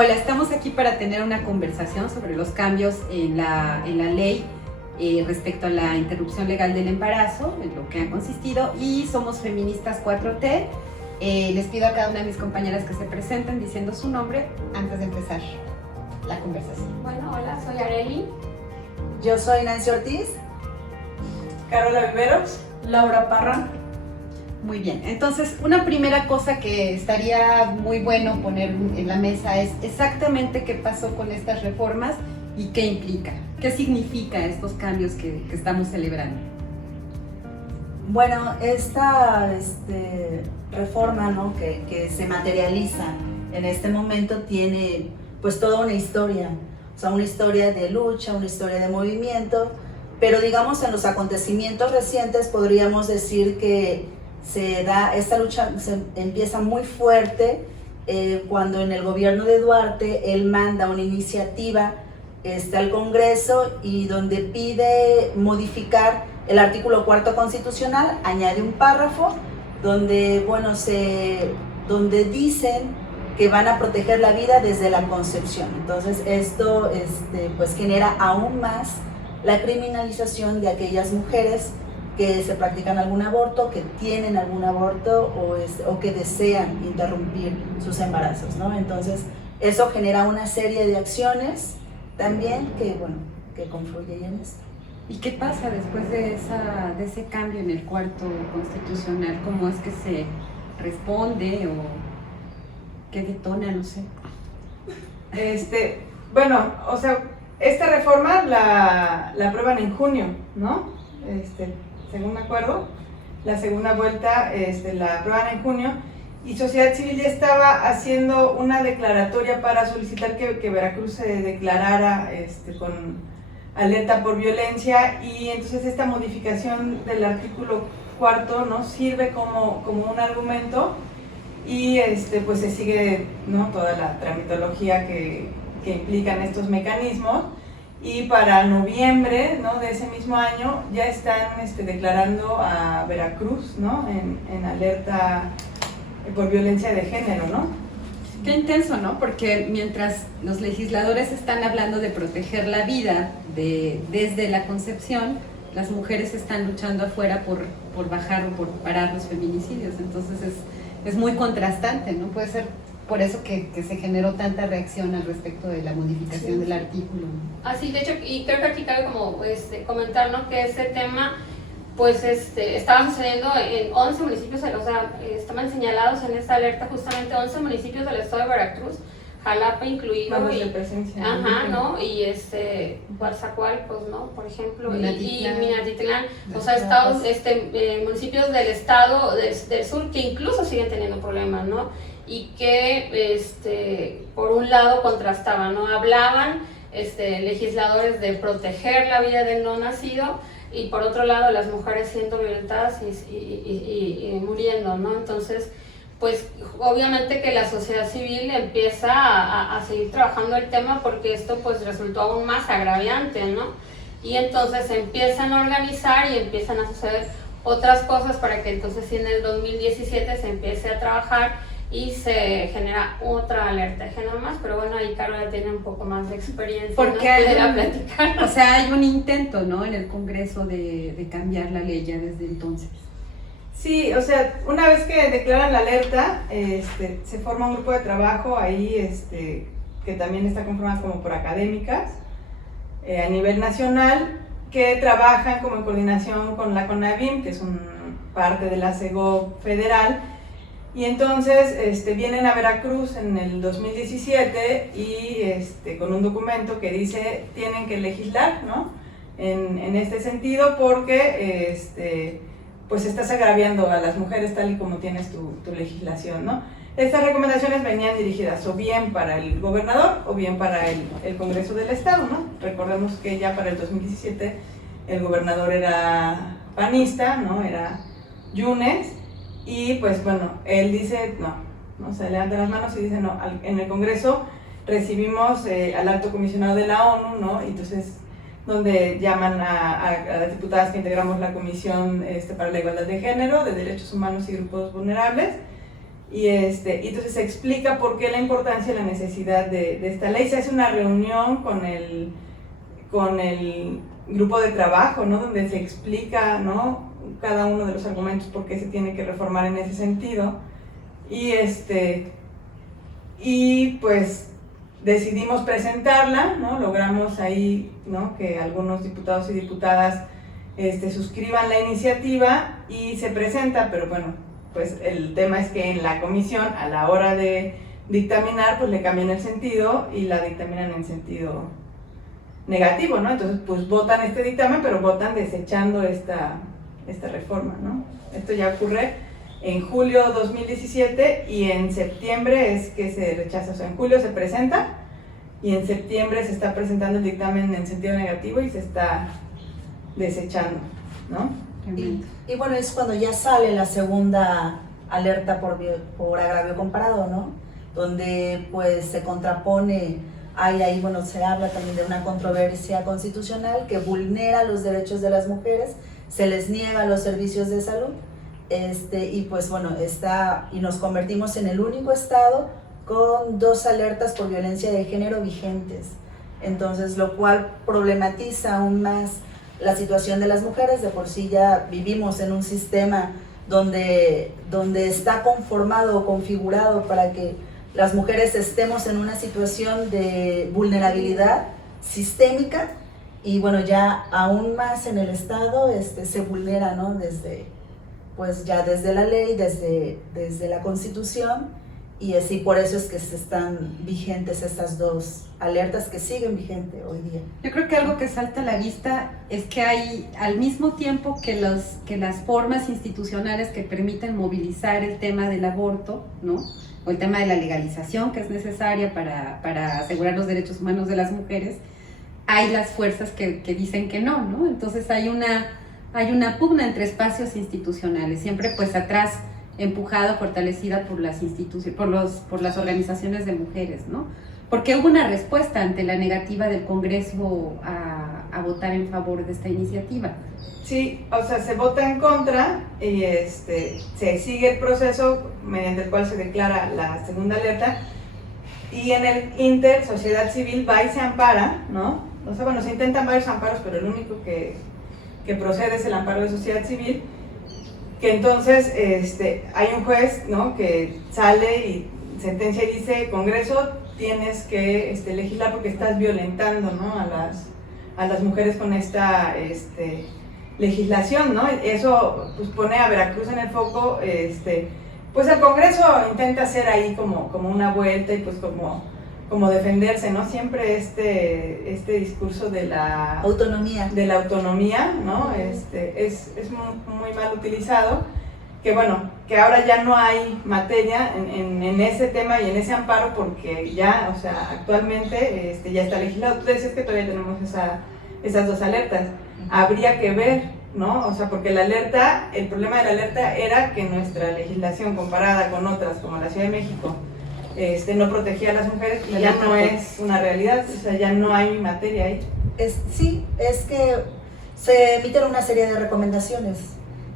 Hola, estamos aquí para tener una conversación sobre los cambios en la ley respecto a la interrupción legal del embarazo, en lo que ha consistido, y somos Feministas 4T. Les pido a cada una de mis compañeras que se presenten diciendo su nombre antes de empezar la conversación. Bueno, hola, soy Arely. Yo soy Nancy Ortiz. Carola Viveros. Laura Parra. Muy bien, entonces una primera cosa que estaría muy bueno poner en la mesa es exactamente qué pasó con estas reformas y qué implica, qué significa estos cambios que estamos celebrando. Bueno, esta reforma, ¿no? que se materializa en este momento tiene pues toda una historia, o sea, una historia de lucha, una historia de movimiento, pero digamos en los acontecimientos recientes podríamos decir que esta lucha se empieza muy fuerte cuando en el gobierno de Duarte él manda una iniciativa al Congreso y donde pide modificar el artículo 4 constitucional, añade un párrafo donde, bueno, donde dicen que van a proteger la vida desde la concepción. Entonces esto pues genera aún más la criminalización de aquellas mujeres que se practican algún aborto, que tienen algún aborto o que desean interrumpir sus embarazos, ¿no? Entonces eso genera una serie de acciones también que confluyen en esto. ¿Y qué pasa después de ese cambio en el cuarto constitucional? ¿Cómo es que se responde o qué detona? No sé. Bueno, o sea, esta reforma la aprueban en junio, ¿no? Según me acuerdo, la segunda vuelta la aprueban en junio y Sociedad Civil ya estaba haciendo una declaratoria para solicitar que Veracruz se declarara con alerta por violencia, y entonces esta modificación del artículo 4, ¿no? Sirve como un argumento y pues se sigue, ¿no? Toda la tramitología que implican estos mecanismos. Y para noviembre, ¿no? de ese mismo año ya están declarando a Veracruz, ¿no? en alerta por violencia de género, ¿no? Qué intenso, ¿no? Porque mientras los legisladores están hablando de proteger la vida desde la concepción, las mujeres están luchando afuera por bajar o por parar los feminicidios. Entonces es muy contrastante, ¿no? Puede ser por eso que se generó tanta reacción al respecto de la modificación del artículo. Así, de hecho, y creo que aquí cabe como comentar, ¿no? Que ese tema pues estaba sucediendo en 11 municipios, o sea, estaban señalados en esta alerta justamente 11 municipios del estado de Veracruz, Jalapa incluido. Vamos de presencia. Ajá, ¿no? Y Coatzacoalcos, ¿no? Por ejemplo, y Minatitlán, o sea, estados, municipios del estado del sur que incluso siguen teniendo problemas, ¿no? Y que por un lado contrastaban, ¿no? Hablaban legisladores de proteger la vida del no nacido, y por otro lado las mujeres siendo violentadas y muriendo, ¿no? Entonces, pues obviamente que la sociedad civil empieza a seguir trabajando el tema, porque esto pues resultó aún más agraviante, ¿no? Y entonces empiezan a organizar y empiezan a suceder otras cosas para que entonces sí en el 2017 se empiece a trabajar y se genera otra alerta de género más, pero bueno, ahí Carola tiene un poco más de experiencia, porque ¿no? Pudiera platicar. O sea, hay un intento, ¿no? En el Congreso de cambiar la ley ya desde entonces. Sí, o sea, una vez que declaran la alerta, se forma un grupo de trabajo ahí, que también está conformado como por académicas a nivel nacional, que trabajan como en coordinación con la CONAVIM, que es parte de la CEGO federal. Y entonces vienen a Veracruz en el 2017 y con un documento que dice tienen que legislar, ¿no? en este sentido, porque pues estás agraviando a las mujeres tal y como tienes tu legislación, ¿no? Estas recomendaciones venían dirigidas o bien para el gobernador o bien para el Congreso del Estado, ¿no? Recordemos que ya para el 2017 el gobernador era panista, ¿no? Era Yunes. Y pues bueno, él dice no, se levanta las manos y dice no, en el Congreso recibimos al alto comisionado de la ONU, ¿no? Y entonces donde llaman a las diputadas que integramos la Comisión para la Igualdad de Género, de Derechos Humanos y Grupos Vulnerables, y entonces se explica por qué la importancia y la necesidad de esta ley. Se hace una reunión con el grupo de trabajo, ¿no? Donde se explica, ¿no?, cada uno de los argumentos por qué se tiene que reformar en ese sentido, y pues decidimos presentarla, ¿no? Logramos ahí, ¿no?, que algunos diputados y diputadas suscriban la iniciativa y se presenta, pero bueno, pues el tema es que en la comisión, a la hora de dictaminar, pues le cambian el sentido y la dictaminan en sentido negativo, ¿no? Entonces, pues votan este dictamen, pero votan desechando esta reforma, ¿no? Esto ya ocurre en julio 2017 y en septiembre es que se rechaza. O sea, en julio se presenta y en septiembre se está presentando el dictamen en sentido negativo y se está desechando, ¿no? Y bueno, es cuando ya sale la segunda alerta por agravio comparado, ¿no? Donde pues se contrapone, ahí bueno, se habla también de una controversia constitucional que vulnera los derechos de las mujeres, se les niega los servicios de salud, y pues bueno, y nos convertimos en el único estado con 2 alertas por violencia de género vigentes. Entonces, lo cual problematiza aún más la situación de las mujeres. De por sí ya vivimos en un sistema donde está conformado o configurado para que las mujeres estemos en una situación de vulnerabilidad sistémica, y bueno, ya aún más en el Estado se vulnera, ¿no? Desde la ley, desde la Constitución, y así por eso es que se están vigentes estas 2 alertas que siguen vigentes hoy día. Yo creo que algo que salta a la vista es que hay, al mismo tiempo que las formas institucionales que permiten movilizar el tema del aborto, ¿no?, o el tema de la legalización que es necesaria para asegurar los derechos humanos de las mujeres, hay las fuerzas que dicen que no, ¿no? Entonces hay una pugna entre espacios institucionales, siempre pues atrás empujada, fortalecida por las por las organizaciones de mujeres, ¿no? Porque hubo una respuesta ante la negativa del Congreso a votar en favor de esta iniciativa. Sí, o sea, se vota en contra y se sigue el proceso mediante el cual se declara la segunda alerta, y en el Inter, sociedad civil va y se ampara, ¿no? O sea, bueno, se intentan varios amparos, pero el único que procede es el amparo de sociedad civil, que entonces hay un juez, ¿no?, que sale y sentencia y dice: Congreso, tienes que legislar porque estás violentando, ¿no?, a las mujeres con esta legislación, ¿no? Eso pues pone a Veracruz en el foco. Pues el Congreso intenta hacer ahí como una vuelta y pues como defenderse, ¿no? Siempre este discurso de la autonomía, ¿no? Es muy mal utilizado, que bueno, que ahora ya no hay materia en ese tema y en ese amparo, porque ya, o sea, actualmente ya está legislado. Tú decías que todavía tenemos esas 2 alertas. Habría que ver, ¿no? O sea, porque el problema de la alerta era que nuestra legislación, comparada con otras como la Ciudad de México, no protegía a las mujeres, y ya no es una realidad, o sea, ya no hay materia ahí. Sí, es que se emiten una serie de recomendaciones.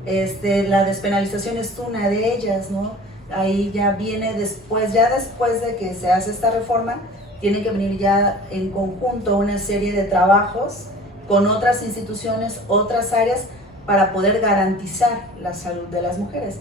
La despenalización es una de ellas, ¿no? Ahí ya viene después de que se hace esta reforma, tiene que venir ya en conjunto una serie de trabajos con otras instituciones, otras áreas, para poder garantizar la salud de las mujeres.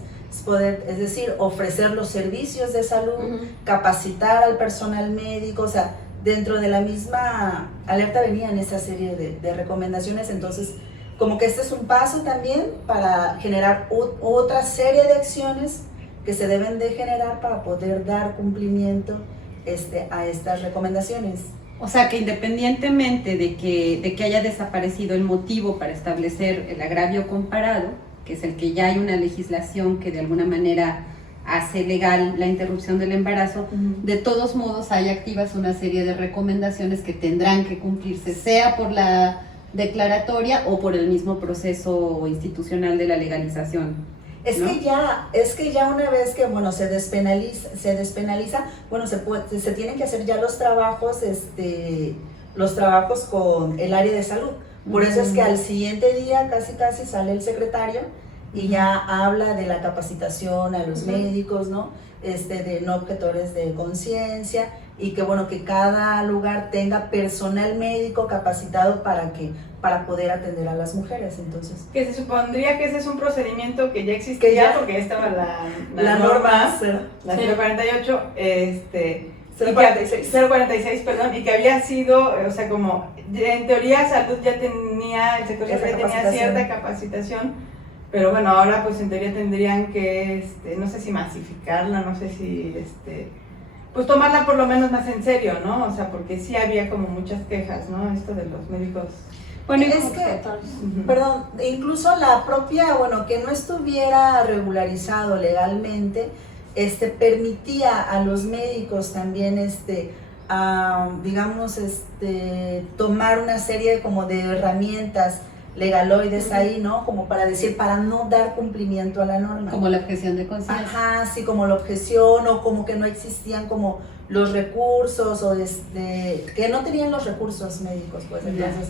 Es decir, ofrecer los servicios de salud, capacitar al personal médico. O sea, dentro de la misma alerta venían esa serie de recomendaciones. Entonces, como que este es un paso también para generar otra serie de acciones que se deben de generar para poder dar cumplimiento a estas recomendaciones. O sea, que independientemente de que haya desaparecido el motivo para establecer el agravio comparado, que es el que ya hay una legislación que de alguna manera hace legal la interrupción del embarazo, de todos modos hay activas una serie de recomendaciones que tendrán que cumplirse, sea por la declaratoria o por el mismo proceso institucional de la legalización. Es que ya una vez que bueno se despenaliza, bueno, se tienen que hacer ya los trabajos con el área de salud. Por eso es que al siguiente día casi sale el secretario y ya habla de la capacitación a los médicos, ¿no? De no objetores de conciencia, y que bueno, que cada lugar tenga personal médico capacitado para poder atender a las mujeres. Entonces, que se supondría que ese es un procedimiento que ya existía, que ya, porque ya estaba la norma, la 048, 046. 046, perdón, y que había sido, o sea, como en teoría salud ya tenía, el sector salud ya tenía cierta capacitación, pero bueno, ahora pues en teoría tendrían que, no sé si masificarla, no sé si, pues tomarla por lo menos más en serio, ¿no? O sea, porque sí había como muchas quejas, ¿no? Esto de los médicos. Bueno, es que, perdón, incluso la propia, bueno, que no estuviera regularizado legalmente, permitía a los médicos también, digamos, tomar una serie como de herramientas legaloides ahí, ¿no? Como para decir, para no dar cumplimiento a la norma. Como la objeción de conciencia. Ajá, sí, como la objeción, o como que no existían como los recursos, o que no tenían los recursos médicos, pues. Entonces,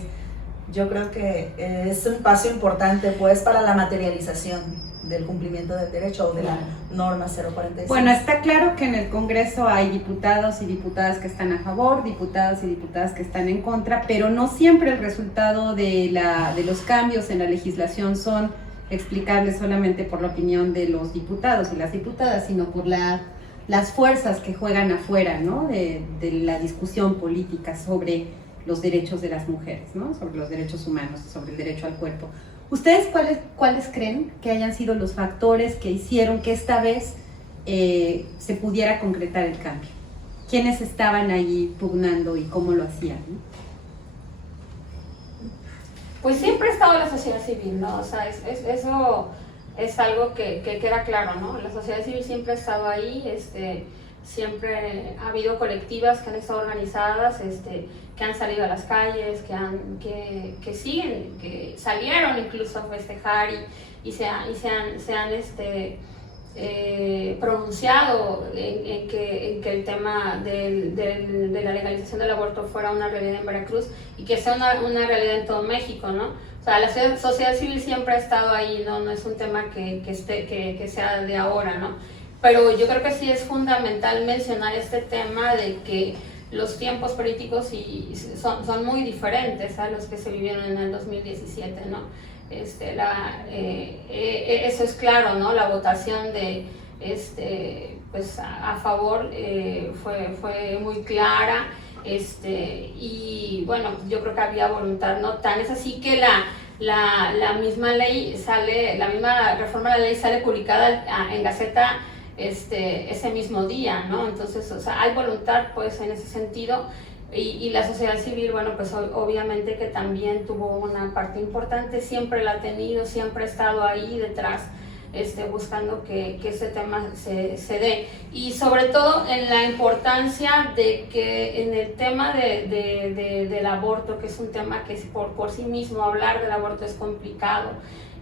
yo creo que es un paso importante, pues, para la materialización del cumplimiento del derecho, o de la norma 046. Bueno, está claro que en el Congreso hay diputados y diputadas que están a favor, diputados y diputadas que están en contra, pero no siempre el resultado de los cambios en la legislación son explicables solamente por la opinión de los diputados y las diputadas, sino por las fuerzas que juegan afuera, ¿no? de la discusión política sobre los derechos de las mujeres, ¿no? Sobre los derechos humanos, sobre el derecho al cuerpo. ¿Ustedes cuáles creen que hayan sido los factores que hicieron que esta vez se pudiera concretar el cambio? ¿Quiénes estaban ahí pugnando y cómo lo hacían, ¿no? Pues siempre ha estado la sociedad civil, ¿no? O sea, eso es algo que queda claro, ¿no? La sociedad civil siempre ha estado ahí, siempre ha habido colectivas que han estado organizadas, que han salido a las calles, que siguen, que salieron incluso a festejar y se han pronunciado en que el tema de la legalización del aborto fuera una realidad en Veracruz y que sea una realidad en todo México, ¿no? O sea, la sociedad civil siempre ha estado ahí, no es un tema que sea de ahora, ¿no? Pero yo creo que sí es fundamental mencionar este tema de que los tiempos políticos son muy diferentes a los que se vivieron en el 2017, ¿no? Eso es claro, ¿no? La votación de pues a favor fue muy clara, y bueno, yo creo que había voluntad, ¿no? Tan es así que la misma ley la misma reforma de la ley sale publicada en Gaceta ese mismo día, ¿no? Entonces, o sea, hay voluntad, pues, en ese sentido, y la sociedad civil, bueno, pues obviamente que también tuvo una parte importante, siempre la ha tenido, siempre ha estado ahí detrás, buscando que ese tema se dé, y sobre todo en la importancia de que en el tema del aborto, que es un tema que por sí mismo hablar del aborto es complicado.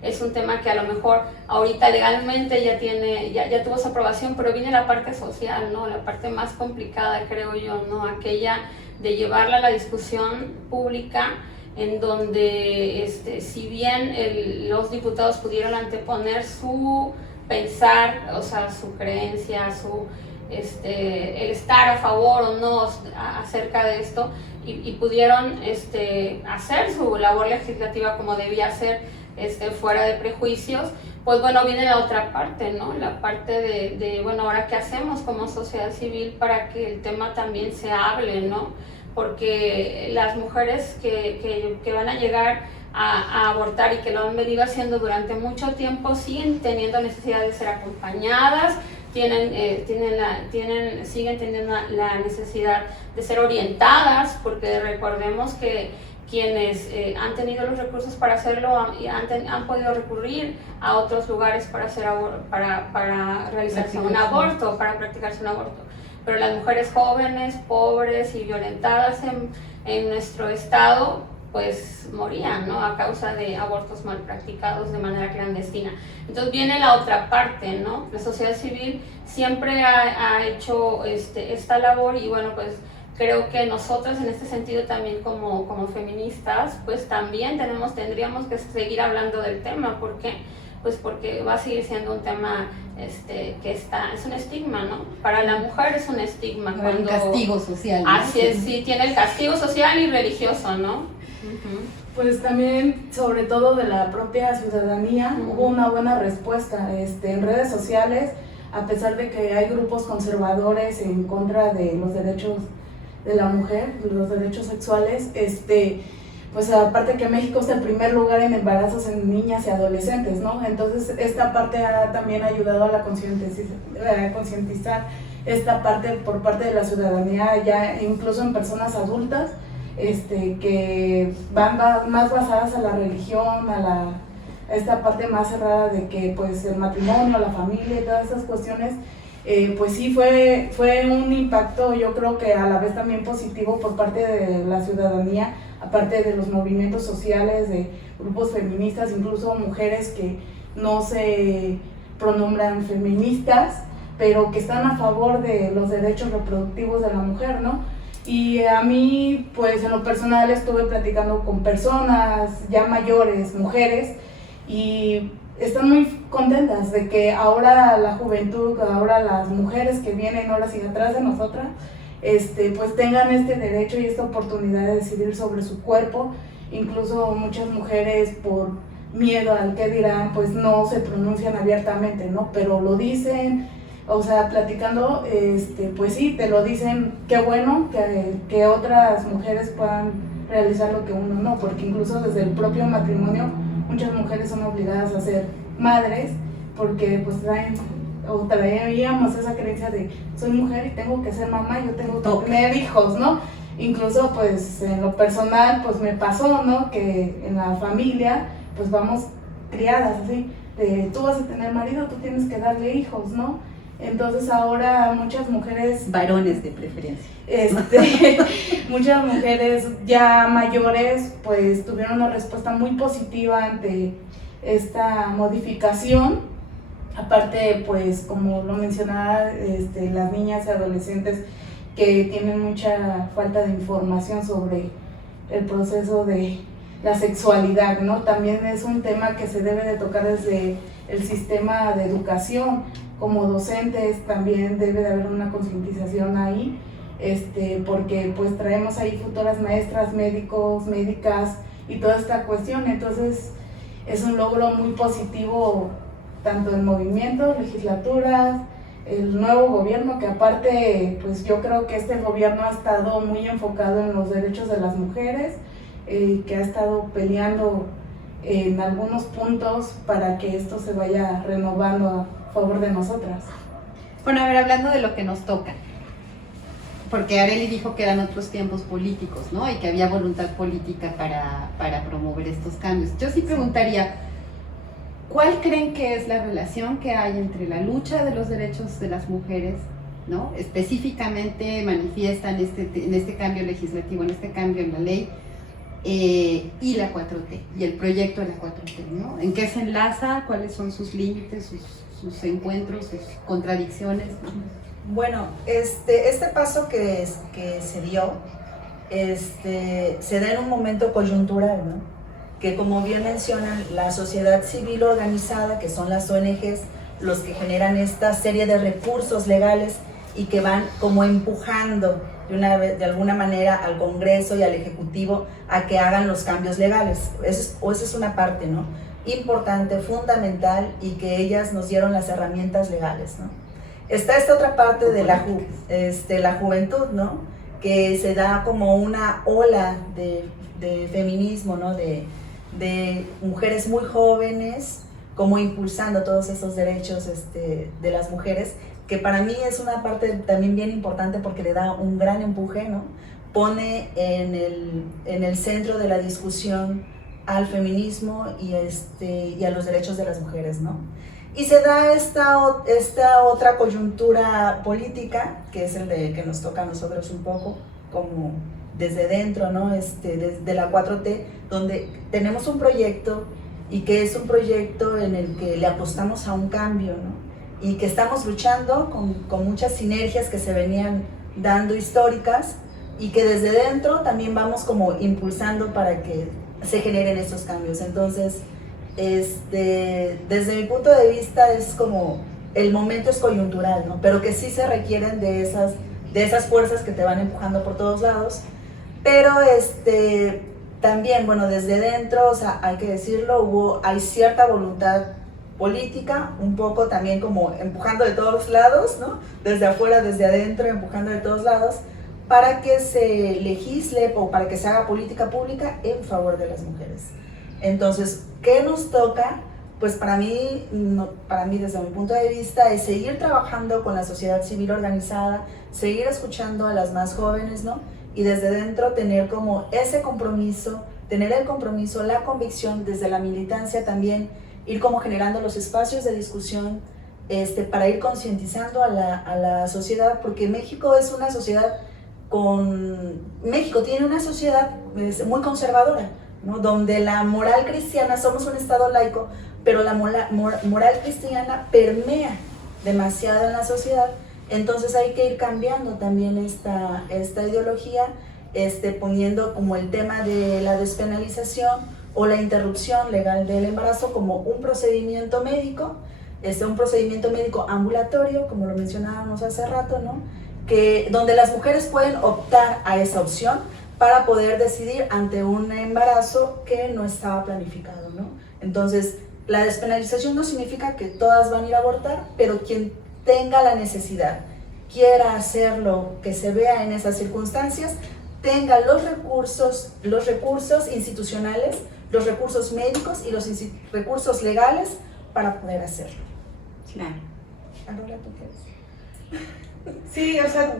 Es un tema que a lo mejor ahorita legalmente ya tuvo su aprobación, pero viene la parte social, ¿no? La parte más complicada, creo yo, ¿no? Aquella de llevarla a la discusión pública, en donde si bien los diputados pudieron anteponer su pensar, o sea, su creencia, el estar a favor o no acerca de esto, y pudieron hacer su labor legislativa como debía ser, fuera de prejuicios, pues bueno, viene la otra parte, ¿no? La parte de bueno, ahora qué hacemos como sociedad civil para que el tema también se hable, ¿no? Porque las mujeres que van a llegar a abortar y que lo han venido haciendo durante mucho tiempo siguen teniendo necesidad de ser acompañadas, siguen teniendo la necesidad de ser orientadas, porque recordemos que quienes han tenido los recursos para hacerlo han podido recurrir a otros lugares para realizarse un aborto, para practicarse un aborto. Pero las mujeres jóvenes, pobres y violentadas en nuestro estado, pues morían, ¿no? A causa de abortos mal practicados de manera clandestina. Entonces viene la otra parte, ¿no? La sociedad civil siempre ha hecho esta labor, y bueno, pues creo que nosotras en este sentido también como feministas, pues también tendríamos que seguir hablando del tema. ¿Por qué? pues porque va a seguir siendo un tema que es un estigma, ¿no? Para la mujer es un estigma. Cuando, un castigo social, ¿no? Así es, sí, tiene el castigo social y religioso, ¿no? Pues también, sobre todo de la propia ciudadanía, hubo una buena respuesta en redes sociales, a pesar de que hay grupos conservadores en contra de los derechos de la mujer, los derechos sexuales, pues aparte que México está en primer lugar en embarazos en niñas y adolescentes, ¿no? Entonces esta parte ha también ayudado a la concientizar esta parte por parte de la ciudadanía, ya incluso en personas adultas, que van más basadas a la religión, a esta parte más cerrada de que pues el matrimonio, la familia y todas esas cuestiones, pues sí fue un impacto, yo creo que a la vez también positivo por parte de la ciudadanía, aparte de los movimientos sociales, de grupos feministas, incluso mujeres que no se pronombran feministas, pero que están a favor de los derechos reproductivos de la mujer, ¿no? Y a mí, pues en lo personal estuve platicando con personas ya mayores, mujeres, y están muy contentas de que ahora la juventud, ahora las mujeres que vienen ahora sí atrás de nosotras, pues tengan este derecho y esta oportunidad de decidir sobre su cuerpo. Incluso muchas mujeres por miedo al que dirán, pues no se pronuncian abiertamente, ¿no? Pero lo dicen, o sea, platicando, pues sí, te lo dicen, qué bueno que otras mujeres puedan realizar lo que uno no, porque incluso desde el propio matrimonio muchas mujeres son obligadas a ser madres, porque pues traíamos esa creencia de soy mujer y tengo que ser mamá, yo tengo que tener hijos, ¿no? Incluso pues en lo personal pues me pasó, ¿no? Que en la familia pues vamos criadas así, de tú vas a tener marido, tú tienes que darle hijos, ¿no? Entonces ahora muchas mujeres... Varones de preferencia. Muchas mujeres ya mayores pues tuvieron una respuesta muy positiva ante esta modificación. Aparte pues como lo mencionaba, las niñas y adolescentes que tienen mucha falta de información sobre el proceso de la sexualidad, ¿no? También es un tema que se debe de tocar desde el sistema de educación. Como docentes también debe de haber una concientización ahí, porque pues traemos ahí futuras maestras, médicos, médicas y toda esta cuestión. Entonces es un logro muy positivo tanto el movimiento, legislaturas, el nuevo gobierno, que aparte pues yo creo que este gobierno ha estado muy enfocado en los derechos de las mujeres, que ha estado peleando en algunos puntos para que esto se vaya renovando a favor de nosotras. Bueno, a ver, hablando de lo que nos toca, porque Arely dijo que eran otros tiempos políticos, ¿no? Y que había voluntad política para promover estos cambios. Yo sí preguntaría, ¿cuál creen que es la relación que hay entre la lucha de los derechos de las mujeres, ¿no? Específicamente manifiesta en este cambio legislativo, en este cambio en la ley, y la 4T, y el proyecto de la 4T, ¿no? ¿En qué se enlaza? ¿Cuáles son sus límites, sus encuentros, sus contradicciones, ¿no? Bueno, este paso que se dio, se da en un momento coyuntural, ¿no? Que como bien mencionan, la sociedad civil organizada, que son las ONGs, los que generan esta serie de recursos legales y que van como empujando de alguna manera al Congreso y al Ejecutivo a que hagan los cambios legales. Esa es una parte, ¿no? Importante, fundamental, y que ellas nos dieron las herramientas legales, ¿no? Está esta otra parte de la juventud, ¿no? Que se da como una ola de feminismo, ¿no? De mujeres muy jóvenes, como impulsando todos esos derechos de las mujeres, que para mí es una parte también bien importante porque le da un gran empuje, ¿no? Pone en el centro de la discusión al feminismo y a los derechos de las mujeres, ¿no? Y se da esta otra coyuntura política, que es el que nos toca a nosotros un poco, como desde dentro, ¿no? Desde la 4T, donde tenemos un proyecto y que es un proyecto en el que le apostamos a un cambio, ¿no? Y que estamos luchando con muchas sinergias que se venían dando históricas y que desde dentro también vamos como impulsando para que se generen estos cambios. Entonces, desde mi punto de vista es como, el momento es coyuntural, ¿no? Pero que sí se requieren de esas fuerzas que te van empujando por todos lados, pero también, bueno, desde dentro, o sea, hay que decirlo, hay cierta voluntad política, un poco también como empujando de todos lados, ¿no? Desde afuera, desde adentro, empujando de todos lados, para que se legisle o para que se haga política pública en favor de las mujeres. Entonces, ¿qué nos toca? Pues para mí, desde mi punto de vista, es seguir trabajando con la sociedad civil organizada, seguir escuchando a las más jóvenes, ¿no? Y desde dentro tener como ese compromiso, tener el compromiso, la convicción desde la militancia también, ir como generando los espacios de discusión para ir concientizando a la sociedad, porque México es una sociedad México tiene una sociedad muy conservadora, ¿no? Donde la moral cristiana, somos un estado laico, pero la moral cristiana permea demasiado en la sociedad. Entonces hay que ir cambiando también esta ideología, poniendo como el tema de la despenalización o la interrupción legal del embarazo como un procedimiento médico, un procedimiento médico ambulatorio, como lo mencionábamos hace rato, ¿no? Donde las mujeres pueden optar a esa opción para poder decidir ante un embarazo que no estaba planificado, ¿no? Entonces, la despenalización no significa que todas van a ir a abortar, pero quien tenga la necesidad, quiera hacerlo, que se vea en esas circunstancias, tenga los recursos institucionales, los recursos médicos y los recursos legales para poder hacerlo. Claro. Aurora, ¿tú quieres? Sí, o sea,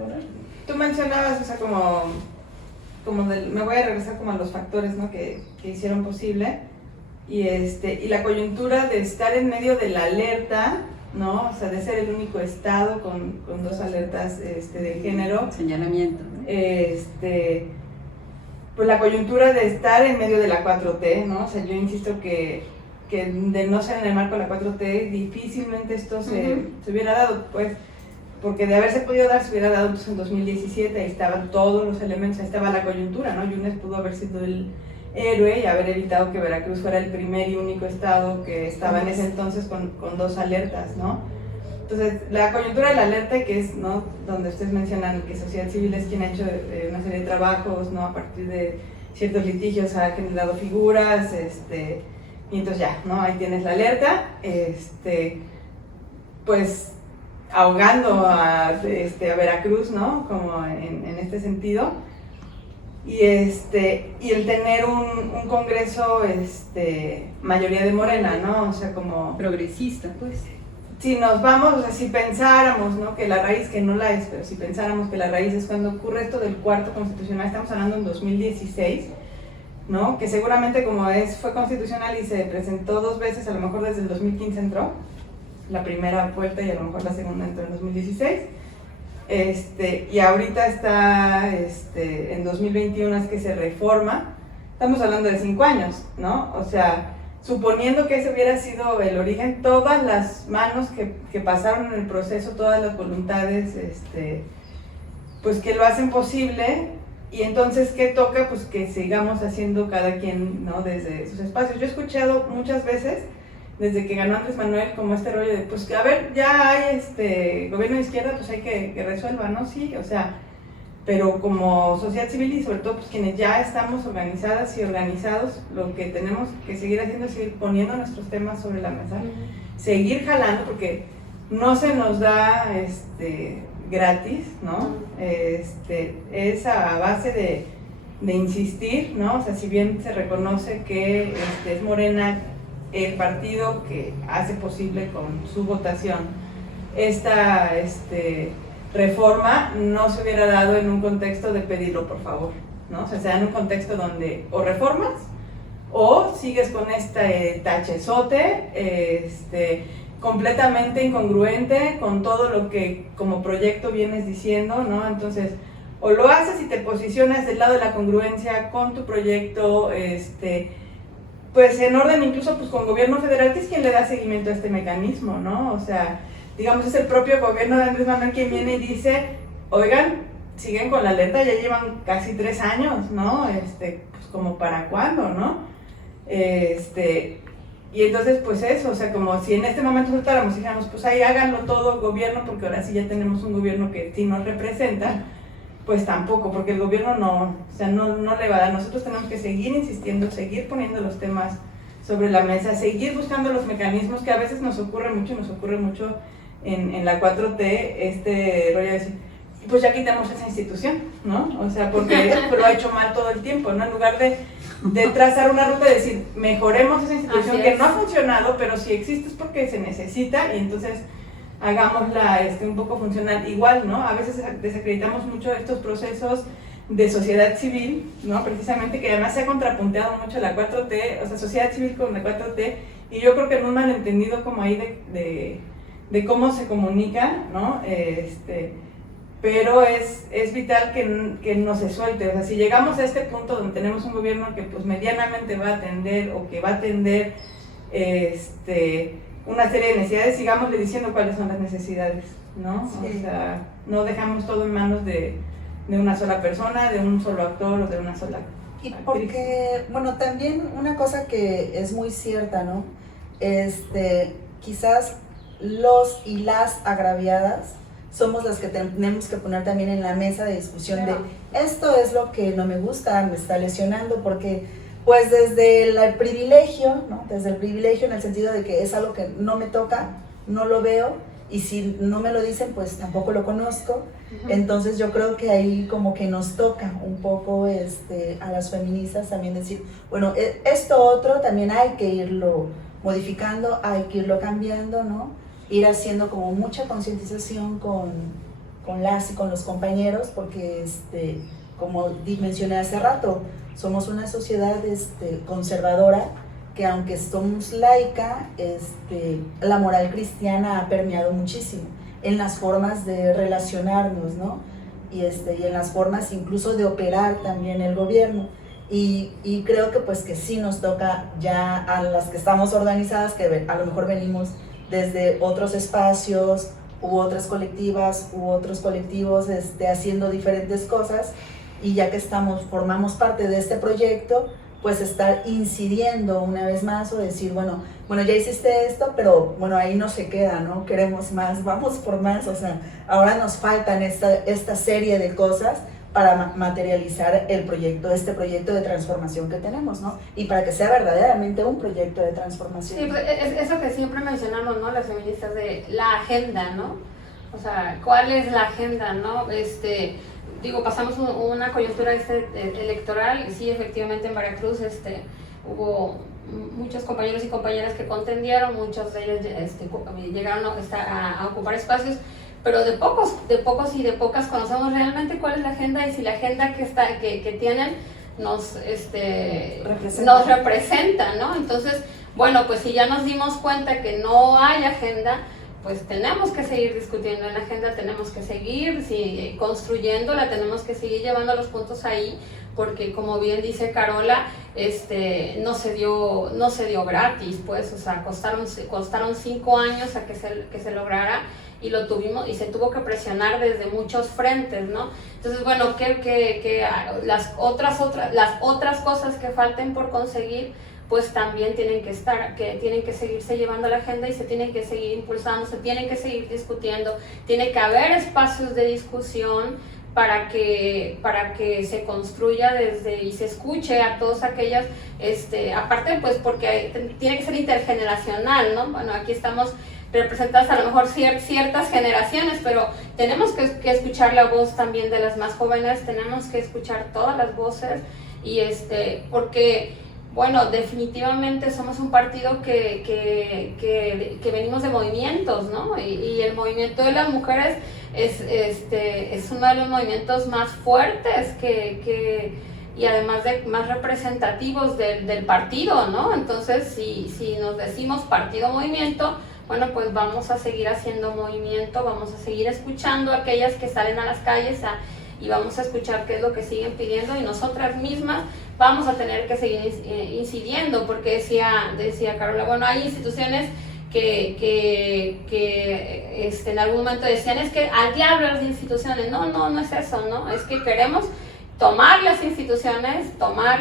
tú mencionabas, o sea, me voy a regresar como a los factores, ¿no? que hicieron posible, y la coyuntura de estar en medio de la alerta, ¿no? O sea, de ser el único estado con dos alertas de género. Señalamiento, ¿no? Pues la coyuntura de estar en medio de la 4T, ¿no? O sea, yo insisto que de no ser en el marco de la 4T, difícilmente esto se hubiera dado, pues, porque de haberse podido dar, se hubiera dado entonces en 2017, ahí estaban todos los elementos, ahí estaba la coyuntura, ¿no? Yunes pudo haber sido el héroe y haber evitado que Veracruz fuera el primer y único estado que estaba en ese entonces con dos alertas, ¿no? Entonces, la coyuntura de la alerta, que es, ¿no?, donde ustedes mencionan que sociedad civil es quien ha hecho una serie de trabajos, ¿no?, a partir de ciertos litigios ha generado figuras, y entonces ya, ¿no?, ahí tienes la alerta, pues ahogando a Veracruz, ¿no?, como en este sentido, y el tener un congreso, mayoría de Morena, ¿no?, o sea, como progresista, pues. Si nos vamos, o sea, si pensáramos, ¿no?, que la raíz, que no la es, pero si pensáramos que la raíz es cuando ocurre esto del cuarto constitucional, estamos hablando en 2016, ¿no?, que seguramente como fue constitucional y se presentó 2 veces, a lo mejor desde el 2015 entró, la primera vuelta y a lo mejor la segunda entró en 2016, y ahorita está, en 2021 es que se reforma, estamos hablando de 5 años, ¿no?, o sea, suponiendo que ese hubiera sido el origen, todas las manos que pasaron en el proceso, todas las voluntades, pues que lo hacen posible, y entonces, ¿qué toca? Pues que sigamos haciendo cada quien, ¿no?, desde sus espacios. Yo he escuchado muchas veces, desde que ganó Andrés Manuel, como este rollo de, pues, a ver, ya hay gobierno de izquierda, pues hay que resuelva, ¿no? Sí, o sea, pero como sociedad civil y sobre todo pues quienes ya estamos organizadas y organizados, lo que tenemos que seguir haciendo es seguir poniendo nuestros temas sobre la mesa, seguir jalando, porque no se nos da gratis, ¿no? Es a base de insistir, ¿no? O sea, si bien se reconoce que es Morena el partido que hace posible con su votación esta reforma, no se hubiera dado en un contexto de pedirlo por favor, ¿no? O sea, se da en un contexto donde o reformas o sigues con este tachezote completamente incongruente con todo lo que como proyecto vienes diciendo, ¿no? Entonces, o lo haces y te posicionas del lado de la congruencia con tu proyecto, pues en orden incluso pues con gobierno federal, que es quien le da seguimiento a este mecanismo, ¿no? O sea, digamos, es el propio gobierno de Andrés Manuel quien viene y dice, oigan, siguen con la alerta, ya llevan casi 3 años, ¿no? Pues como para cuándo, ¿no? Y entonces, pues eso, o sea, como si en este momento soltáramos y dijéramos, pues ahí háganlo todo gobierno, porque ahora sí ya tenemos un gobierno que sí nos representa, pues tampoco, porque el gobierno no le va a dar. Nosotros tenemos que seguir insistiendo, seguir poniendo los temas sobre la mesa, seguir buscando los mecanismos que a veces nos ocurre mucho en la 4T, este rollo de decir, pues ya quitamos esa institución, ¿no? O sea, porque lo ha hecho mal todo el tiempo, ¿no? En lugar de trazar una ruta y decir, mejoremos esa institución que no ha funcionado, pero si existe es porque se necesita y entonces hagámosla un poco funcional igual, ¿no? A veces desacreditamos mucho estos procesos de sociedad civil, ¿no? Precisamente que además se ha contrapunteado mucho la 4T, o sea, sociedad civil con la 4T, y yo creo que en un malentendido como ahí de cómo se comunica, ¿no? Pero es vital que no se suelte. O sea, si llegamos a este punto donde tenemos un gobierno que pues medianamente va a atender o que va a atender una serie de necesidades, sigámosle diciendo cuáles son las necesidades, ¿no? Sí. O sea, no dejamos todo en manos de una sola persona, de un solo actor o de una sola actriz. Y porque, bueno, también una cosa que es muy cierta, ¿no? Quizás los y las agraviadas somos las que tenemos que poner también en la mesa de discusión de esto es lo que no me gusta, me está lesionando, porque pues desde el privilegio, ¿no? Desde el privilegio en el sentido de que es algo que no me toca, no lo veo, y si no me lo dicen pues tampoco lo conozco. Entonces yo creo que ahí como que nos toca un poco a las feministas también decir, bueno, esto otro también hay que irlo modificando, hay que irlo cambiando, ¿no? Ir haciendo como mucha concientización con las y con los compañeros, porque como mencioné hace rato, somos una sociedad conservadora, que aunque somos laica, la moral cristiana ha permeado muchísimo en las formas de relacionarnos, ¿no? Y en las formas incluso de operar también el gobierno. Y creo que pues que sí nos toca ya a las que estamos organizadas, que a lo mejor venimos desde otros espacios u otras colectivas u otros colectivos haciendo diferentes cosas, y ya que formamos parte de este proyecto, pues estar incidiendo una vez más o decir, bueno, ya hiciste esto, pero bueno, ahí no se queda, ¿no? Queremos más, vamos por más, o sea, ahora nos faltan esta serie de cosas para materializar este proyecto de transformación que tenemos, ¿no? Y para que sea verdaderamente un proyecto de transformación. Sí, pues es eso que siempre mencionamos, ¿no? Las feministas, de la agenda, ¿no? O sea, ¿cuál es la agenda, no? Pasamos una coyuntura electoral, y sí, efectivamente en Veracruz hubo muchos compañeros y compañeras que contendieron, muchos de ellos llegaron a ocupar espacios, pero de pocos y de pocas conocemos realmente cuál es la agenda, y si la agenda que tienen nos representa, ¿no? Entonces, bueno, pues si ya nos dimos cuenta que no hay agenda, pues tenemos que seguir discutiendo en la agenda, tenemos que seguir construyéndola, tenemos que seguir llevando los puntos ahí, porque como bien dice Carola, no se dio gratis, pues, o sea, costaron 5 años a que se lograra, y lo tuvimos, y se tuvo que presionar desde muchos frentes, ¿no? Entonces, bueno, que las otras cosas que falten por conseguir, pues también tienen que seguirse llevando a la agenda, y se tienen que seguir impulsando, se tienen que seguir discutiendo, tiene que haber espacios de discusión para que se construya y se escuche a todas aquellas, aparte pues porque tiene que ser intergeneracional, ¿no? Bueno, aquí estamos representadas a lo mejor ciertas generaciones, pero tenemos que escuchar la voz también de las más jóvenes, tenemos que escuchar todas las voces, y porque, bueno, definitivamente somos un partido que venimos de movimientos, ¿no? Y el movimiento de las mujeres es uno de los movimientos más fuertes y además de más representativos del partido, ¿no? Entonces, si nos decimos partido-movimiento, bueno, pues vamos a seguir haciendo movimiento, vamos a seguir escuchando a aquellas que salen a las calles y vamos a escuchar qué es lo que siguen pidiendo, y nosotras mismas vamos a tener que seguir incidiendo, porque decía Carola, bueno, hay instituciones que en algún momento decían, es que al diablo las instituciones. No es eso, ¿no? Es que queremos tomar las instituciones, tomar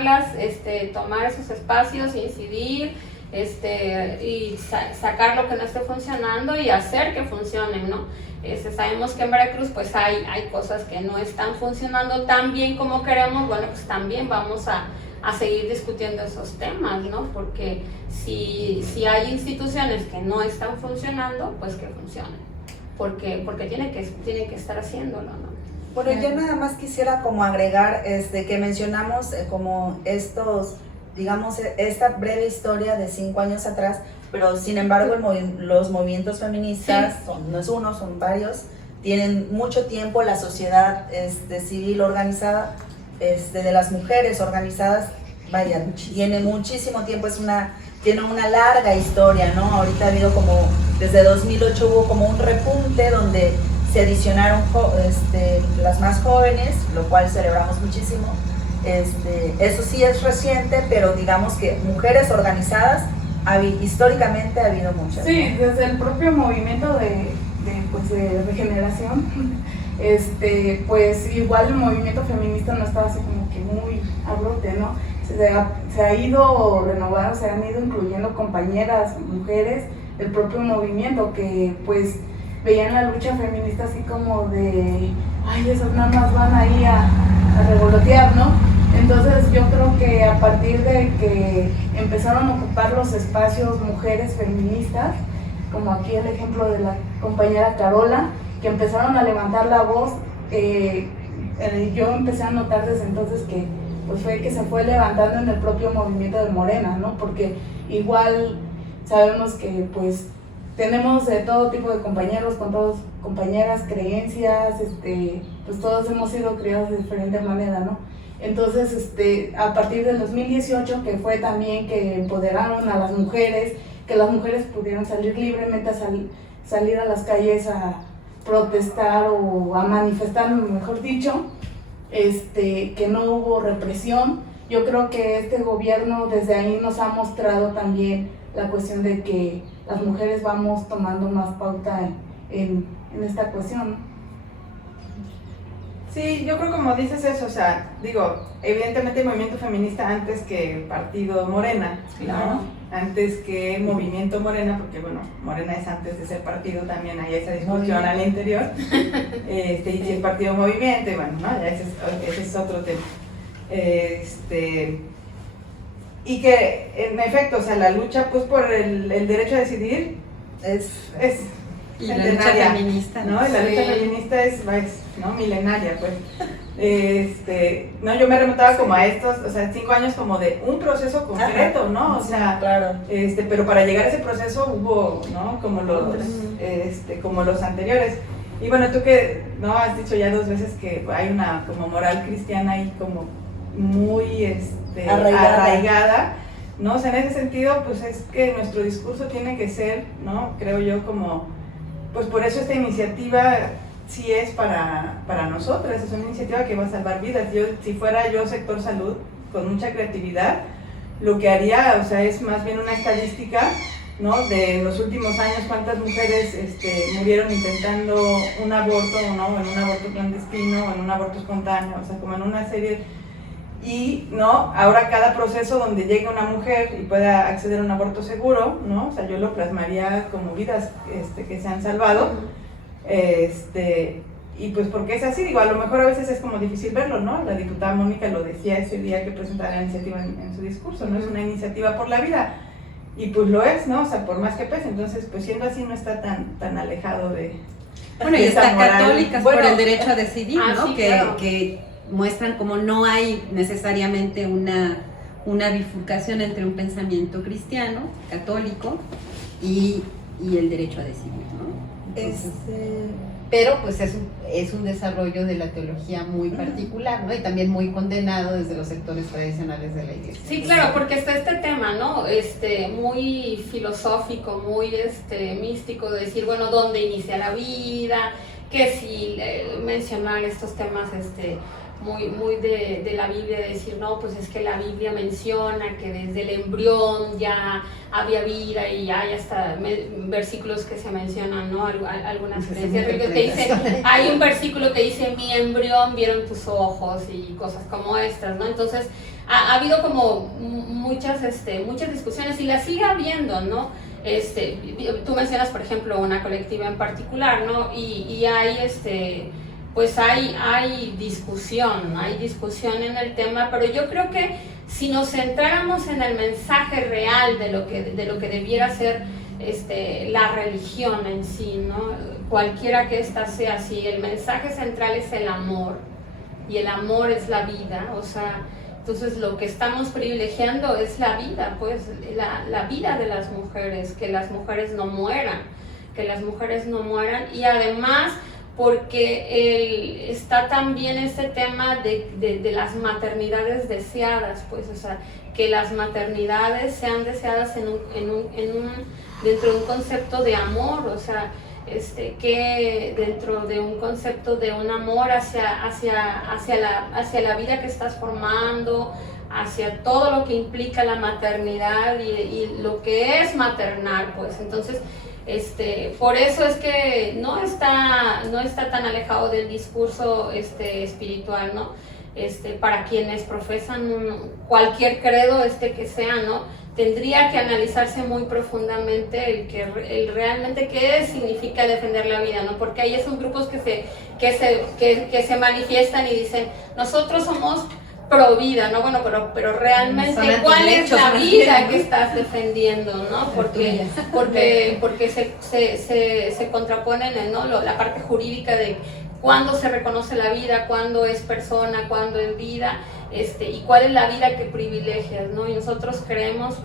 esos espacios, incidir, y sacar lo que no esté funcionando y hacer que funcionen, ¿no? Sabemos que en Veracruz pues hay cosas que no están funcionando tan bien como queremos, bueno, pues también vamos a seguir discutiendo esos temas, ¿no? Porque si hay instituciones que no están funcionando, pues que funcionen, porque tiene que estar haciéndolo, ¿no? Bueno, yo nada más quisiera como agregar que mencionamos como digamos, esta breve historia de 5 años atrás, pero sin embargo los movimientos feministas, no es uno, son varios, tienen mucho tiempo, la sociedad civil organizada, de las mujeres organizadas, vaya, tiene muchísimo tiempo, tiene una larga historia, ¿no? Ahorita ha habido desde 2008 hubo como un repunte donde se adicionaron las más jóvenes, lo cual celebramos muchísimo. Eso sí es reciente, pero digamos que mujeres organizadas, históricamente ha habido muchas. Sí, ¿no? Desde el propio movimiento de regeneración, pues igual el movimiento feminista no estaba así como que muy a brote, ¿no? Se ha ido renovando, se han ido incluyendo compañeras, mujeres del propio movimiento que pues veían la lucha feminista así como de, ay, esas nada más van ahí a revolotear, ¿no? Entonces yo creo que a partir de que empezaron a ocupar los espacios mujeres feministas, como aquí el ejemplo de la compañera Carola, que empezaron a levantar la voz, yo empecé a notar desde entonces que pues fue que se fue levantando en el propio movimiento de Morena, ¿no? Porque igual sabemos que pues tenemos de todo tipo de compañeros, con todas compañeras, creencias, pues todos hemos sido criados de diferente manera, ¿no? Entonces, a partir del 2018, que fue también que empoderaron a las mujeres, que las mujeres pudieran salir libremente salir a las calles a protestar o a manifestar, mejor dicho, que no hubo represión. Yo creo que este gobierno desde ahí nos ha mostrado también la cuestión de que las mujeres vamos tomando más pauta en esta cuestión, ¿no? Sí, yo creo como dices eso, o sea, digo, evidentemente el movimiento feminista antes que el partido Morena, Claro. ¿no? Antes que el movimiento Morena, porque bueno, Morena es antes de ser partido, también hay esa discusión al interior, y si el partido movimiento, y bueno, ¿no? Ya ese es otro tema. Y que en efecto, o sea, la lucha pues por el derecho a decidir es y la lucha feminista, ¿no? Y la lucha feminista es ¿no? Milenaria, pues. No, yo me remontaba como a estos, o sea, 5 años como de un proceso concreto, ¿no? O sea, claro. Pero para llegar a ese proceso hubo, ¿no? Como los anteriores. Y bueno, tú que, ¿no? Has dicho ya 2 veces que hay una como moral cristiana ahí como muy, arraigada, ¿no? O sea, en ese sentido, pues es que nuestro discurso tiene que ser, ¿no? Creo yo como... Pues por eso esta iniciativa sí es para nosotras, es una iniciativa que va a salvar vidas. Si fuera yo sector salud, con mucha creatividad, lo que haría, o sea, es más bien una estadística, ¿no? De los últimos años, cuántas mujeres murieron intentando un aborto, ¿no? En un aborto clandestino, en un aborto espontáneo, o sea, como en una serie... Y, ¿no? Ahora cada proceso donde llegue una mujer y pueda acceder a un aborto seguro, ¿no? O sea, yo lo plasmaría como vidas que se han salvado. Y pues porque es así, digo, a lo mejor a veces es como difícil verlo, ¿no? La diputada Mónica lo decía ese día que presentaba la iniciativa en su discurso, ¿no? Es una iniciativa por la vida. Y pues lo es, ¿no? O sea, por más que pese. Entonces, pues siendo así no está tan alejado de... Bueno, y está Católicas por el derecho a decidir, ¿no? Sí, que, claro. que muestran como no hay necesariamente una bifurcación entre un pensamiento cristiano, católico, y el derecho a decidir, ¿no? Entonces, pero pues es un desarrollo de la teología muy particular, ¿no? Y también muy condenado desde los sectores tradicionales de la iglesia. Sí, claro, porque está este tema, ¿no? Muy filosófico, muy místico, de decir, bueno, ¿dónde inicia la vida? Que si mencionar estos temas muy de la Biblia, de decir, no, pues es que la Biblia menciona que desde el embrión ya había vida y hay hasta versículos que se mencionan, ¿no? Algunas creencias que dicen, hay un versículo que dice, mi embrión vieron tus ojos y cosas como estas, ¿no? Entonces, ha habido como muchas discusiones y las sigue habiendo, ¿no? Tú mencionas, por ejemplo, una colectiva en particular, ¿no? Y hay, pues hay discusión en el tema, pero yo creo que si nos centráramos en el mensaje real de lo que debiera ser la religión en sí, ¿no? Cualquiera que ésta sea, si el mensaje central es el amor, y el amor es la vida, o sea, entonces lo que estamos privilegiando es la vida, pues la vida de las mujeres, que las mujeres no mueran, y además porque está también este tema de las maternidades deseadas, pues, o sea, que las maternidades sean deseadas dentro de un concepto de amor, o sea, que dentro de un concepto de un amor hacia la vida que estás formando, hacia todo lo que implica la maternidad y lo que es maternal, pues, entonces, por eso es que no está tan alejado del discurso espiritual, ¿no? Para quienes profesan cualquier credo que sea, ¿no? Tendría que analizarse muy profundamente el realmente qué significa defender la vida, ¿no? Porque ahí son grupos que se manifiestan y dicen, nosotros somos pro vida, ¿no? Bueno, pero realmente, ¿cuál es la vida que estás defendiendo, no? Porque se contraponen, ¿no? La parte jurídica de cuándo se reconoce la vida, cuándo es persona, cuándo es vida, y cuál es la vida que privilegias, ¿no? Y nosotros creemos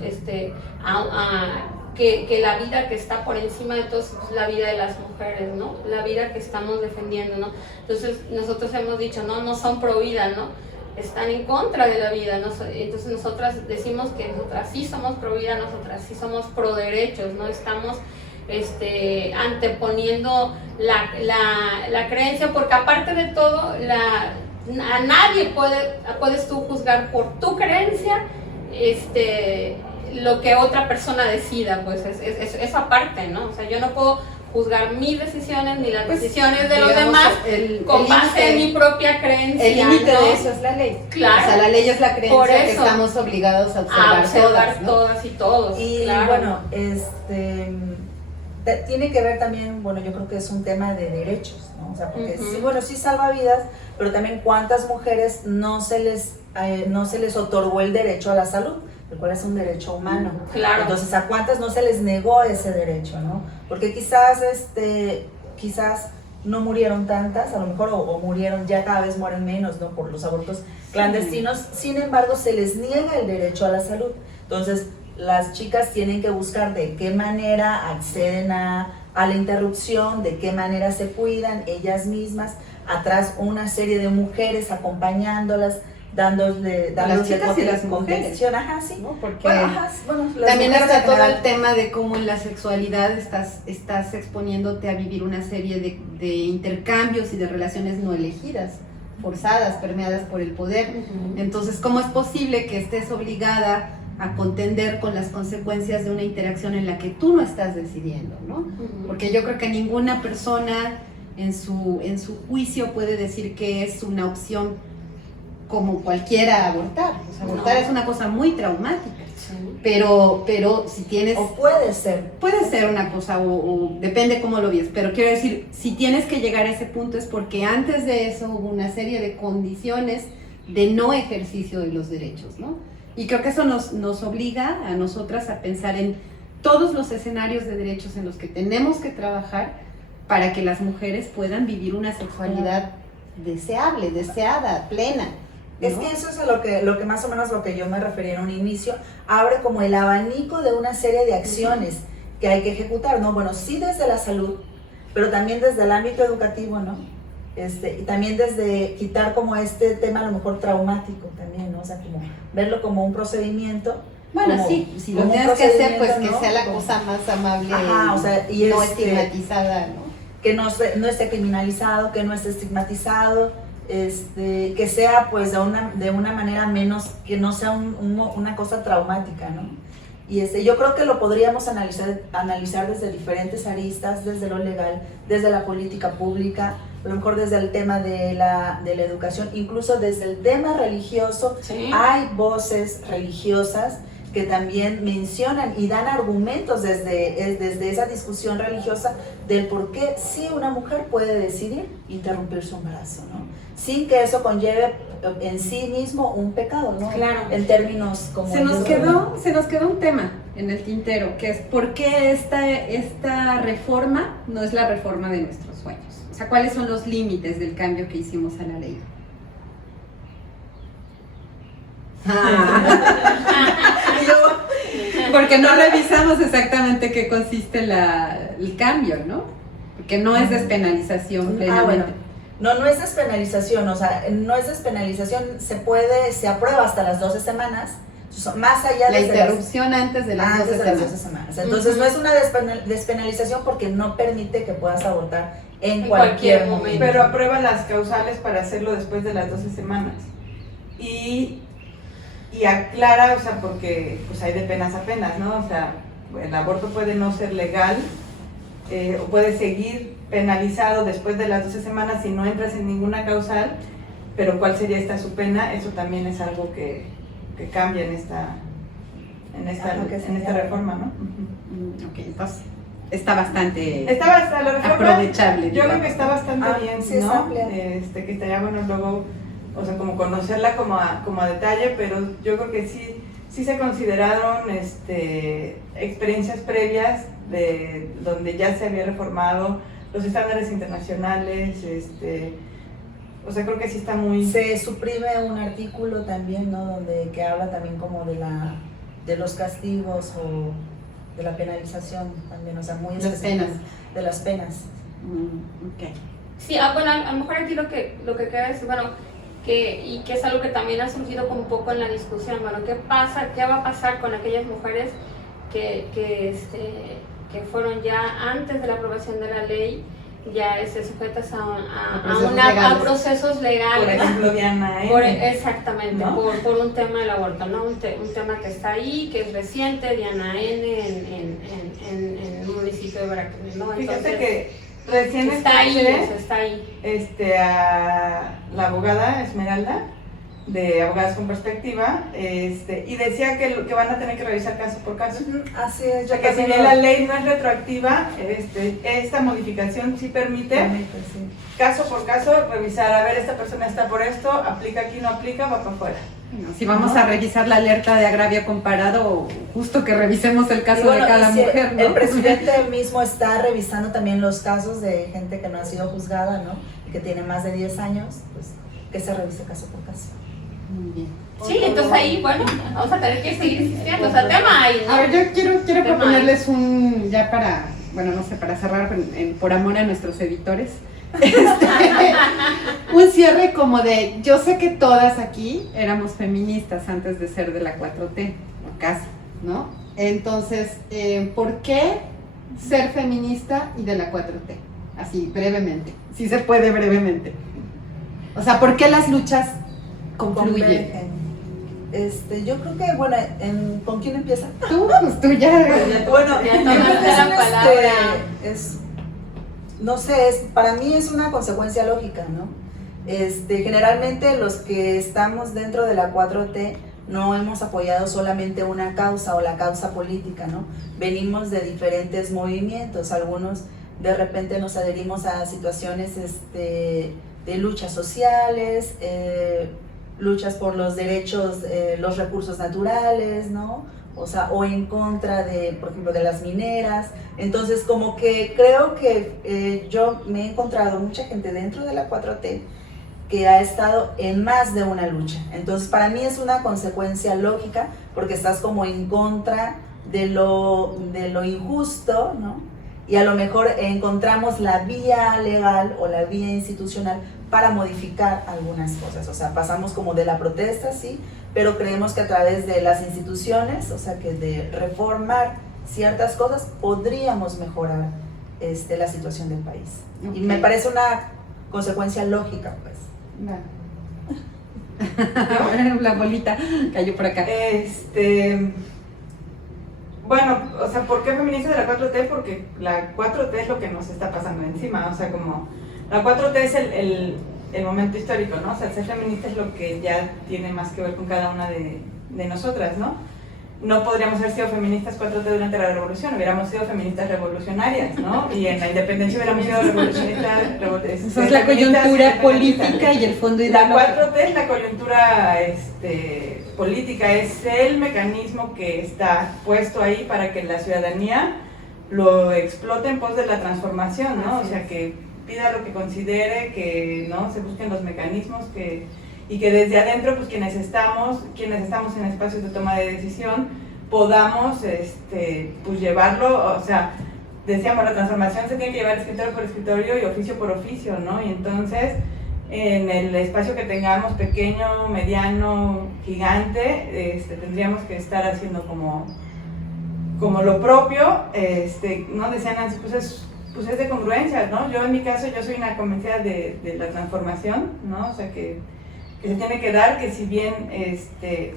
que la vida que está por encima de todo es la vida de las mujeres, ¿no? La vida que estamos defendiendo, ¿no? Entonces nosotros hemos dicho, no son pro vida, ¿no? Están en contra de la vida, ¿no? Entonces nosotras decimos que nosotras sí somos pro vida, nosotras sí somos pro derechos, no estamos anteponiendo la creencia, porque aparte de todo, a nadie puedes tú juzgar por tu creencia lo que otra persona decida, pues eso aparte, ¿no? O sea, yo no puedo juzgar mis decisiones ni las decisiones de los demás con base en mi propia creencia. El límite, ¿no? de eso es la ley. Claro. O sea, la ley es la creencia que estamos obligados a observar, todas y todos. Y claro. bueno, tiene que ver también, bueno, yo creo que es un tema de derechos, ¿no? O sea, porque sí salva vidas, pero también cuántas mujeres no se les otorgó el derecho a la salud, el cual es un derecho humano. Claro. Entonces, ¿a cuántas no se les negó ese derecho, no? Porque quizás no murieron tantas, a lo mejor, o murieron, ya cada vez mueren menos, ¿no? Por los abortos clandestinos, sin embargo, se les niega el derecho a la salud. Entonces, las chicas tienen que buscar de qué manera acceden a la interrupción, de qué manera se cuidan ellas mismas, atrás una serie de mujeres acompañándolas, dándoles las chicas y las mujeres, ajá, sí, ¿no? Porque bueno, también está todo el tema de cómo en la sexualidad estás exponiéndote a vivir una serie de intercambios y de relaciones no elegidas, forzadas, permeadas por el poder. Entonces, ¿cómo es posible que estés obligada a contender con las consecuencias de una interacción en la que tú no estás decidiendo, ¿no? Porque yo creo que ninguna persona en su juicio puede decir que es una opción como cualquiera abortar. O sea, abortar es una cosa muy traumática, pero si tienes... O puede ser una cosa, o depende cómo lo veas, pero quiero decir, si tienes que llegar a ese punto es porque antes de eso hubo una serie de condiciones de no ejercicio de los derechos, ¿no? Y creo que eso nos obliga a nosotras a pensar en todos los escenarios de derechos en los que tenemos que trabajar para que las mujeres puedan vivir una sexualidad deseable, deseada, plena, ¿no? Es que eso es lo que más o menos lo que yo me refería en un inicio, abre como el abanico de una serie de acciones que hay que ejecutar, ¿no? Bueno, sí desde la salud, pero también desde el ámbito educativo, ¿no? Y también desde quitar como este tema a lo mejor traumático también, ¿no? O sea, como verlo como un procedimiento. Bueno, como, sí, si lo como tienes que hacer, pues ¿no? que sea la cosa más amable, o sea, y no estigmatizada, ¿no? Que no esté criminalizado, que no esté estigmatizado, que sea pues de una manera menos, que no sea una cosa traumática, ¿no? Y yo creo que lo podríamos analizar desde diferentes aristas, desde lo legal, desde la política pública, a lo mejor desde el tema de la educación, incluso desde el tema religioso, Sí. hay voces religiosas que también mencionan y dan argumentos desde esa discusión religiosa del por qué sí una mujer puede decidir interrumpir su embarazo, ¿no? Sin que eso conlleve en sí mismo un pecado, ¿no? Claro. En términos como... Se nos quedó un tema en el tintero, que es por qué esta reforma no es la reforma de nuestros sueños. O sea, ¿cuáles son los límites del cambio que hicimos a la ley? Porque no revisamos exactamente qué consiste el cambio, ¿no? Porque no es despenalización plenamente. Bueno. No es despenalización, o sea, no es despenalización, se aprueba hasta las 12 semanas, más allá la de interrupción antes de las 12 semanas. Entonces no es una despenalización porque no permite que puedas abortar en cualquier momento. Pero aprueba las causales para hacerlo después de las 12 semanas. Y aclara, o sea, porque pues hay de penas a penas, ¿no? O sea, el aborto puede no ser legal, o puede seguir penalizado después de las 12 semanas si no entras en ninguna causal, pero ¿cuál sería esta su pena? Eso también es algo que cambia en esta reforma, ¿no? Ok, entonces está bastante la reforma, aprovechable. Yo creo que está bastante bien, sí, ¿no? es amplia. Que estaría bueno luego, o sea, como conocerla como a detalle, pero yo creo que sí se consideraron experiencias previas de donde ya se había reformado los estándares internacionales, o sea, creo que sí está muy... Se suprime un artículo también, ¿no? Donde que habla también como de los castigos o de la penalización también, o sea, muy Las específico penas. de las penas. Ok. Sí, bueno, a lo mejor aquí lo que queda es, bueno, que es algo que también ha surgido como un poco en la discusión, bueno, ¿qué va a pasar con aquellas mujeres que fueron ya antes de la aprobación de la ley, ya sujetas a procesos legales? Por ejemplo, Diana N. Exactamente, ¿no? por un tema del aborto, ¿no? Un tema que está ahí, que es reciente, Diana N. en el municipio de Veracruz, ¿no? Fíjate que recién está ahí, escuché, está ahí. A la abogada Esmeralda, de Abogadas con Perspectiva, y decía que van a tener que revisar caso por caso. Así es. O sea, que si bien la ley no es retroactiva, esta modificación sí permite, Sí. caso por caso, revisar, a ver, esta persona está por esto, aplica aquí, no aplica, va para afuera. Bueno, si vamos a revisar la alerta de agravio comparado, justo que revisemos el caso Y bueno, de cada y si mujer, ¿no? El presidente mismo está revisando también los casos de gente que no ha sido juzgada, ¿no? Y que tiene más de 10 años, pues que se revise caso por caso. Muy bien. Sí, entonces ahí, bueno, vamos a tener que seguir insistiendo, o sea, tema ahí, ¿no? A ver, yo quiero Tema proponerles ya para, bueno, no sé, para cerrar por amor a nuestros editores, un cierre como de, yo sé que todas aquí éramos feministas antes de ser de la 4T, o casi, ¿no? Entonces, ¿por qué ser feminista y de la 4T? Así, brevemente, si se puede brevemente. O sea, ¿por qué las luchas confluyen? Convergen. Yo creo que, bueno, ¿con quién empieza? Pues tú ya. Bueno, Ya yo creo tomaste que la palabra. no sé, para mí es una consecuencia lógica, ¿no? Generalmente los que estamos dentro de la 4T no hemos apoyado solamente una causa o la causa política, ¿no? Venimos de diferentes movimientos, algunos de repente nos adherimos a situaciones de luchas sociales, luchas por los derechos, los recursos naturales, ¿no? O sea, o en contra de, por ejemplo, de las mineras. Entonces, como que creo que yo me he encontrado mucha gente dentro de la 4T que ha estado en más de una lucha. Entonces, para mí es una consecuencia lógica, porque estás como en contra de lo injusto, ¿no? Y a lo mejor encontramos la vía legal o la vía institucional para modificar algunas cosas. O sea, pasamos como de la protesta, sí, pero creemos que a través de las instituciones, o sea, que de reformar ciertas cosas, podríamos mejorar la situación del país. Okay. Y me parece una consecuencia lógica, pues. La bolita cayó por acá. Bueno, o sea, ¿por qué feminista de la 4T? Porque la 4T es lo que nos está pasando encima, o sea, como La 4T es el momento histórico, ¿no? O sea, el ser feminista es lo que ya tiene más que ver con cada una de nosotras, ¿no? No podríamos haber sido feministas 4T durante la revolución, hubiéramos sido feministas revolucionarias, ¿no? Y en la independencia hubiéramos sido revolucionistas. Esa es la coyuntura política y el fondo ideológico. La 4T es la coyuntura política, es el mecanismo que está puesto ahí para que la ciudadanía lo explote en pos de la transformación, ¿no? O sea, que pida lo que considere, que no se busquen los mecanismos y que desde adentro, pues quienes estamos en espacios de toma de decisión, podamos pues llevarlo, o sea, decíamos, la transformación se tiene que llevar escritorio por escritorio y oficio por oficio, ¿no? Y entonces, en el espacio que tengamos, pequeño, mediano, gigante, tendríamos que estar haciendo como lo propio, ¿no? Decían Nancy, pues es de congruencia, ¿no? Yo en mi caso, yo soy una convencida de la transformación, ¿no? O sea, que se tiene que dar, que si bien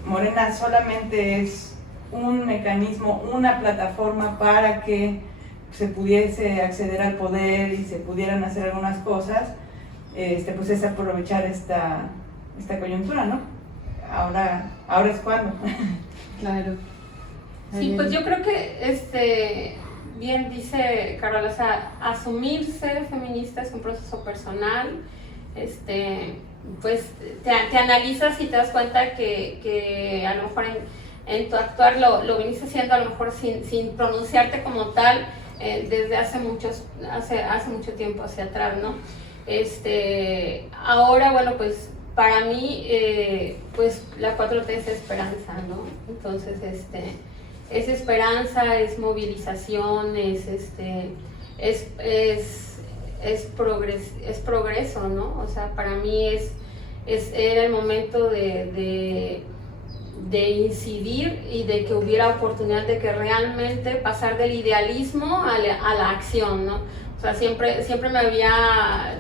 Morena solamente es un mecanismo, una plataforma para que se pudiese acceder al poder y se pudieran hacer algunas cosas, pues es aprovechar esta coyuntura, ¿no? Ahora es cuando. Claro. Sí, pues yo creo que bien dice Carola, o sea, asumir ser feminista es un proceso personal, pues te analizas y te das cuenta que a lo mejor en tu actuar lo viniste haciendo a lo mejor sin pronunciarte como tal desde hace mucho tiempo hacia atrás, ¿no? Ahora, bueno, pues para mí, pues la 4T es esperanza, ¿no? Entonces, es esperanza, es movilización, es progreso, ¿no? O sea, para mí era el momento de incidir y de que hubiera oportunidad de que realmente pasar del idealismo a la acción, ¿no? O sea, siempre me había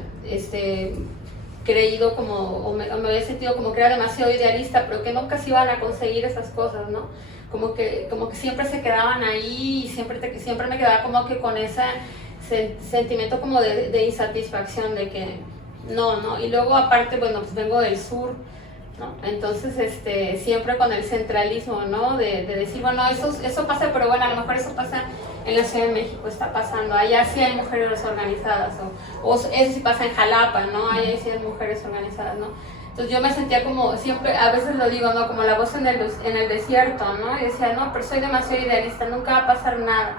creído o me había sentido como que era demasiado idealista, pero que nunca se iban a conseguir esas cosas, ¿no? Como que siempre se quedaban ahí y siempre me quedaba como que con ese sentimiento como de insatisfacción, de que no, y luego aparte, bueno, pues vengo del sur, ¿no? Entonces, siempre con el centralismo, ¿no? De decir, bueno, eso pasa, pero bueno, a lo mejor eso pasa en la Ciudad de México, está pasando, allá sí hay mujeres organizadas, o eso sí pasa en Jalapa, ¿no? Allá sí hay mujeres organizadas, ¿no? Entonces yo me sentía como, siempre, a veces lo digo, ¿no? Como la voz en el desierto, ¿no? Y decía, no, pero soy demasiado idealista, nunca va a pasar nada,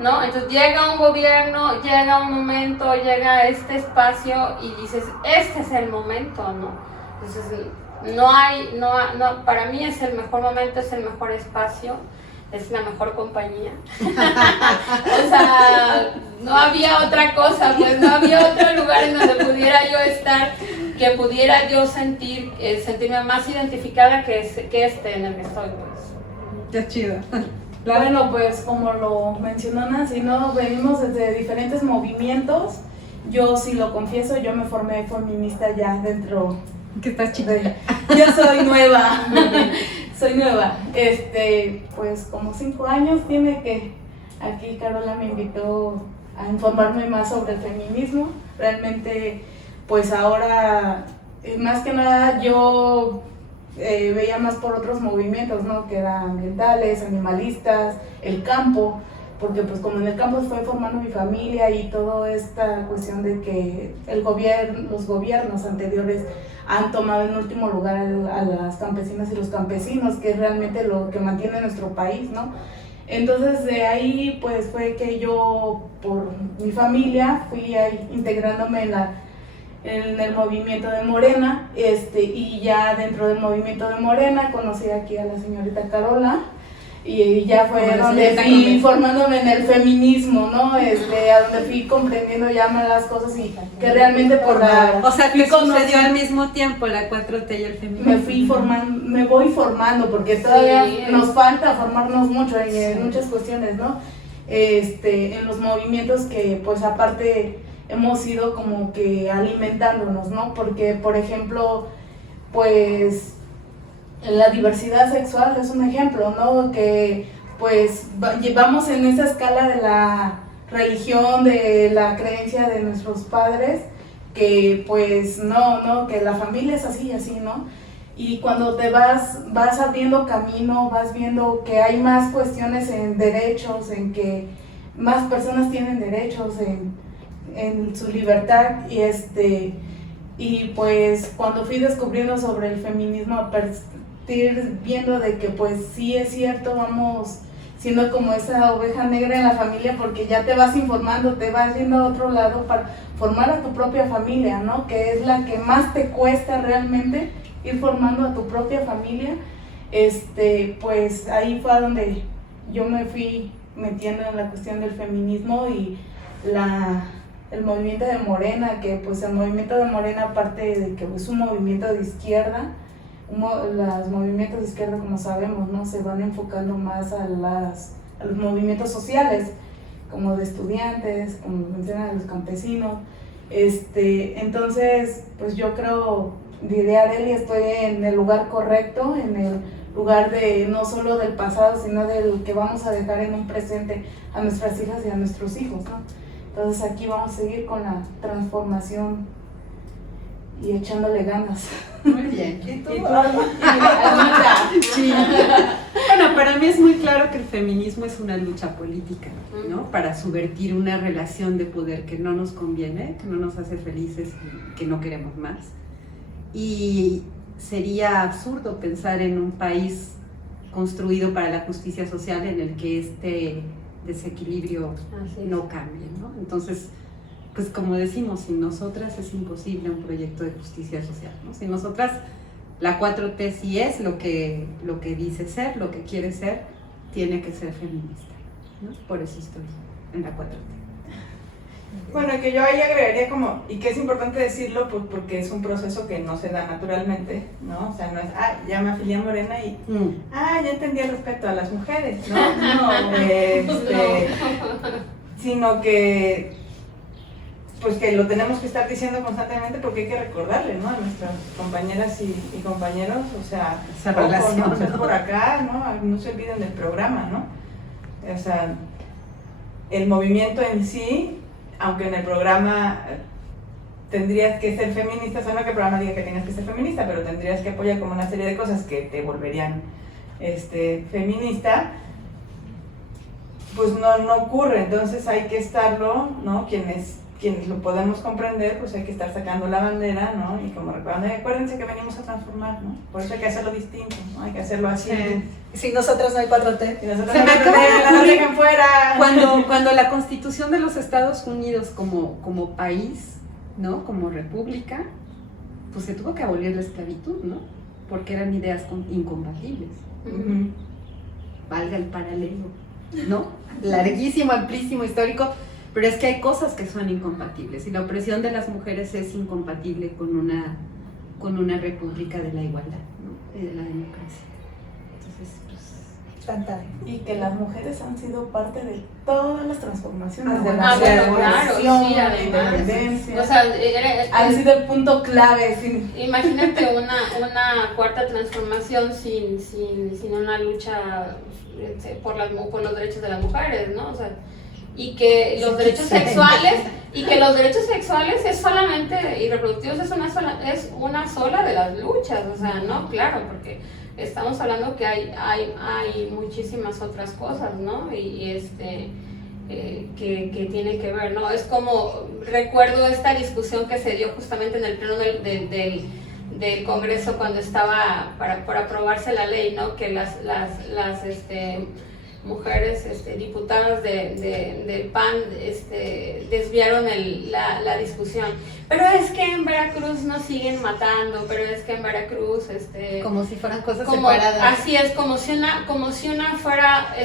¿no? Entonces llega un gobierno, llega un momento, llega este espacio y dices, este es el momento, ¿no? Entonces para mí es el mejor momento, es el mejor espacio, es la mejor compañía. O sea, no había otra cosa, pues no había otro lugar en donde pudiera yo estar, que pudiera yo sentirme más identificada que en el que estoy, pues. Qué chido. Bueno, pues como lo mencionó Nancy, ¿no? Venimos desde diferentes movimientos. Yo sí lo confieso, yo me formé feminista ya dentro. Que estás chiquita. Yo soy nueva. Pues como 5 años tiene que aquí Carola me invitó a informarme más sobre el feminismo. Realmente, pues ahora, más que nada, yo veía más por otros movimientos, ¿no? Que eran ambientales, animalistas, el campo, porque pues como en el campo se fue formando mi familia y toda esta cuestión de que los gobiernos anteriores han tomado en último lugar a las campesinas y los campesinos, que es realmente lo que mantiene nuestro país, ¿no? Entonces de ahí pues fue que yo, por mi familia, fui ahí integrándome en el movimiento de Morena, y ya dentro del movimiento de Morena conocí aquí a la señorita Carola, y ya fue donde fui formándome en el feminismo, ¿no? A donde fui comprendiendo ya más las cosas y que realmente por la... O sea, que sucedió al mismo tiempo la 4T y el feminismo. Me voy formando, porque todavía nos falta formarnos mucho en muchas cuestiones, ¿no? En los movimientos que, pues aparte, hemos ido como que alimentándonos, ¿no? Porque, por ejemplo, pues la diversidad sexual es un ejemplo, ¿no? Que pues vamos en esa escala de la religión, de la creencia de nuestros padres, que pues no, que la familia es así, ¿no? Y cuando te vas abriendo camino, vas viendo que hay más cuestiones en derechos, en que más personas tienen derechos en su libertad, y pues cuando fui descubriendo sobre el feminismo, a partir viendo de que pues sí es cierto, vamos siendo como esa oveja negra en la familia, porque ya te vas informando, te vas yendo a otro lado para formar a tu propia familia, ¿no? Que es la que más te cuesta realmente, ir formando a tu propia familia. Pues ahí fue a donde yo me fui metiendo en la cuestión del feminismo y el movimiento de Morena, que pues el movimiento de Morena, aparte de que es un movimiento de izquierda, los movimientos de izquierda, como sabemos, ¿no? Se van enfocando más a los movimientos sociales, como de estudiantes, como mencionan, los campesinos. Entonces, pues yo creo, diré a Arely, estoy en el lugar correcto, en el lugar de no solo del pasado, sino del que vamos a dejar en un presente a nuestras hijas y a nuestros hijos, ¿no? Entonces aquí vamos a seguir con la transformación y echándole ganas. Muy bien. ¿Y tú? Sí. Bueno, para mí es muy claro que el feminismo es una lucha política, ¿no? Para subvertir una relación de poder que no nos conviene, que no nos hace felices y que no queremos más. Y sería absurdo pensar en un país construido para la justicia social en el que este desequilibrio no cambie, ¿no? Entonces, pues como decimos, sin nosotras es imposible un proyecto de justicia social, ¿no? Sin nosotras, la 4T sí es lo que dice ser, lo que quiere ser, tiene que ser feminista, ¿no? Por eso estoy en la 4T. Bueno, que yo ahí agregaría como, y que es importante decirlo, pues porque es un proceso que no se da naturalmente, ¿no? O sea, no es, ya me afilié a Morena y, ya entendí el respeto a las mujeres, ¿no? Sino que, pues que lo tenemos que estar diciendo constantemente porque hay que recordarle, ¿no? A nuestras compañeras y compañeros, o sea, esa relación, ¿no? ¿no? Por acá, ¿no? No se olviden del programa, ¿no? O sea, el movimiento en sí, aunque en el programa tendrías que ser feminista, o sea, no que el programa diga que tienes que ser feminista, pero tendrías que apoyar como una serie de cosas que te volverían feminista, pues no ocurre. Entonces hay que estarlo, ¿no? Quienes lo podemos comprender, pues hay que estar sacando la bandera, ¿no? Y como recordando, acuérdense que venimos a transformar, ¿no? Por eso hay que hacerlo distinto, ¿no? Hay que hacerlo así. Sí. Si nosotras no hay 4T. Si nosotros Se me acaba de ocurrir dejen fuera. Cuando la Constitución de los Estados Unidos como país, ¿no? Como república, pues se tuvo que abolir la esclavitud, ¿no? Porque eran ideas incompatibles. Uh-huh. Valga el paralelo, ¿no? Larguísimo, amplísimo, histórico, pero es que hay cosas que son incompatibles y la opresión de las mujeres es incompatible con una república de la igualdad, ¿no? Y de la democracia. Entonces, pues... Y que las mujeres han sido parte de todas las transformaciones de bueno, la claro, sí, además. independencia. O sea, han sido el punto clave. Sí. Imagínate una cuarta transformación sin una lucha por los derechos de las mujeres, ¿no? O sea, y que los derechos sexuales es solamente, y reproductivos es una sola de las luchas, o sea, no, claro, porque estamos hablando que hay muchísimas otras cosas, ¿no? Y que tiene que ver, ¿no? Es como, recuerdo esta discusión que se dio justamente en el pleno del Congreso cuando estaba por aprobarse la ley, ¿no? Que las mujeres diputadas del PAN desviaron la discusión. Pero es que en Veracruz nos siguen matando, pero es que en Veracruz... como si fueran cosas separadas. Así es, como si una fuera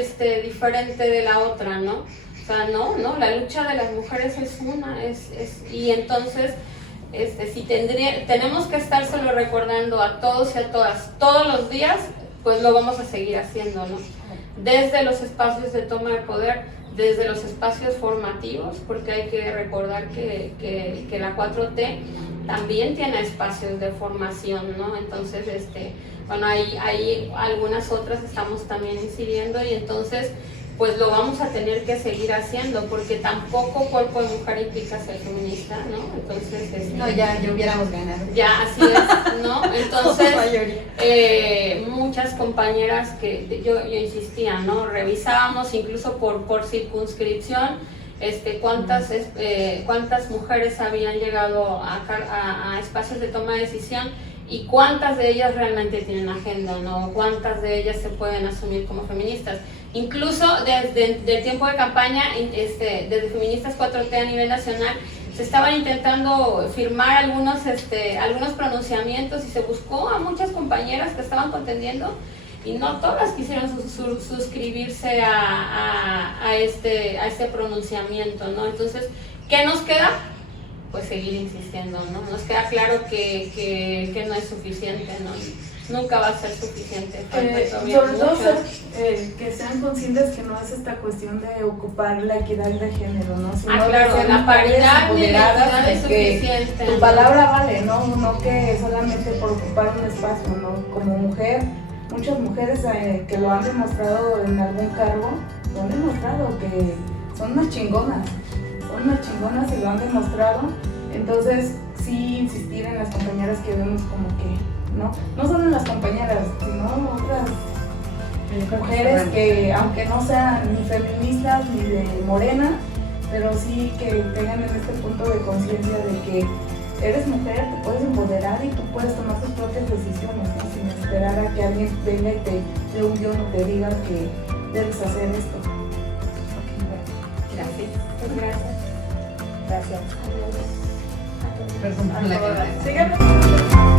diferente de la otra, ¿no? O sea, no, la lucha de las mujeres es una, y entonces... si tenemos que estar solo recordando a todos y a todas todos los días, pues lo vamos a seguir haciendo, ¿no? Desde los espacios de toma de poder, desde los espacios formativos, porque hay que recordar que la 4T también tiene espacios de formación, ¿no? Entonces, bueno, hay algunas otras estamos también incidiendo y entonces pues lo vamos a tener que seguir haciendo, porque tampoco cuerpo de mujer implica ser feminista, ¿no? Entonces, No, ya hubiéramos ganado. ya, así es, ¿no? Entonces, muchas compañeras que yo insistía, ¿no? Revisábamos incluso por circunscripción, cuántas mujeres habían llegado a espacios de toma de decisión y cuántas de ellas realmente tienen agenda, ¿no? Cuántas de ellas se pueden asumir como feministas. Incluso desde el tiempo de campaña, desde Feministas 4T a nivel nacional, se estaban intentando firmar algunos pronunciamientos y se buscó a muchas compañeras que estaban contendiendo y no todas quisieron suscribirse a este pronunciamiento, ¿no? Entonces, ¿qué nos queda? Pues seguir insistiendo, ¿no? Nos queda claro que no es suficiente, ¿no? Nunca va a ser suficiente. Sobre todo que sean conscientes que no es esta cuestión de ocupar la equidad de género, ¿no? Sino claro, de ser la paridad y la empoderadas, equidad es de que suficiente. tu palabra vale, ¿no? No que solamente por ocupar un espacio, ¿no? Como mujer, muchas mujeres que lo han demostrado en algún cargo, lo han demostrado que son unas chingonas y lo han demostrado. Entonces, sí insistir en las compañeras que vemos como que, no solo en las compañeras, sino otras mujeres que, aunque no sean ni feministas ni de Morena, pero sí que tengan en este punto de conciencia de que eres mujer, te puedes empoderar y tú puedes tomar tus propias decisiones, ¿no? Sin esperar a que alguien venga y te dé un guión o te diga que debes hacer esto. Gracias. Gracias. Perdón por la cámara. Síganos.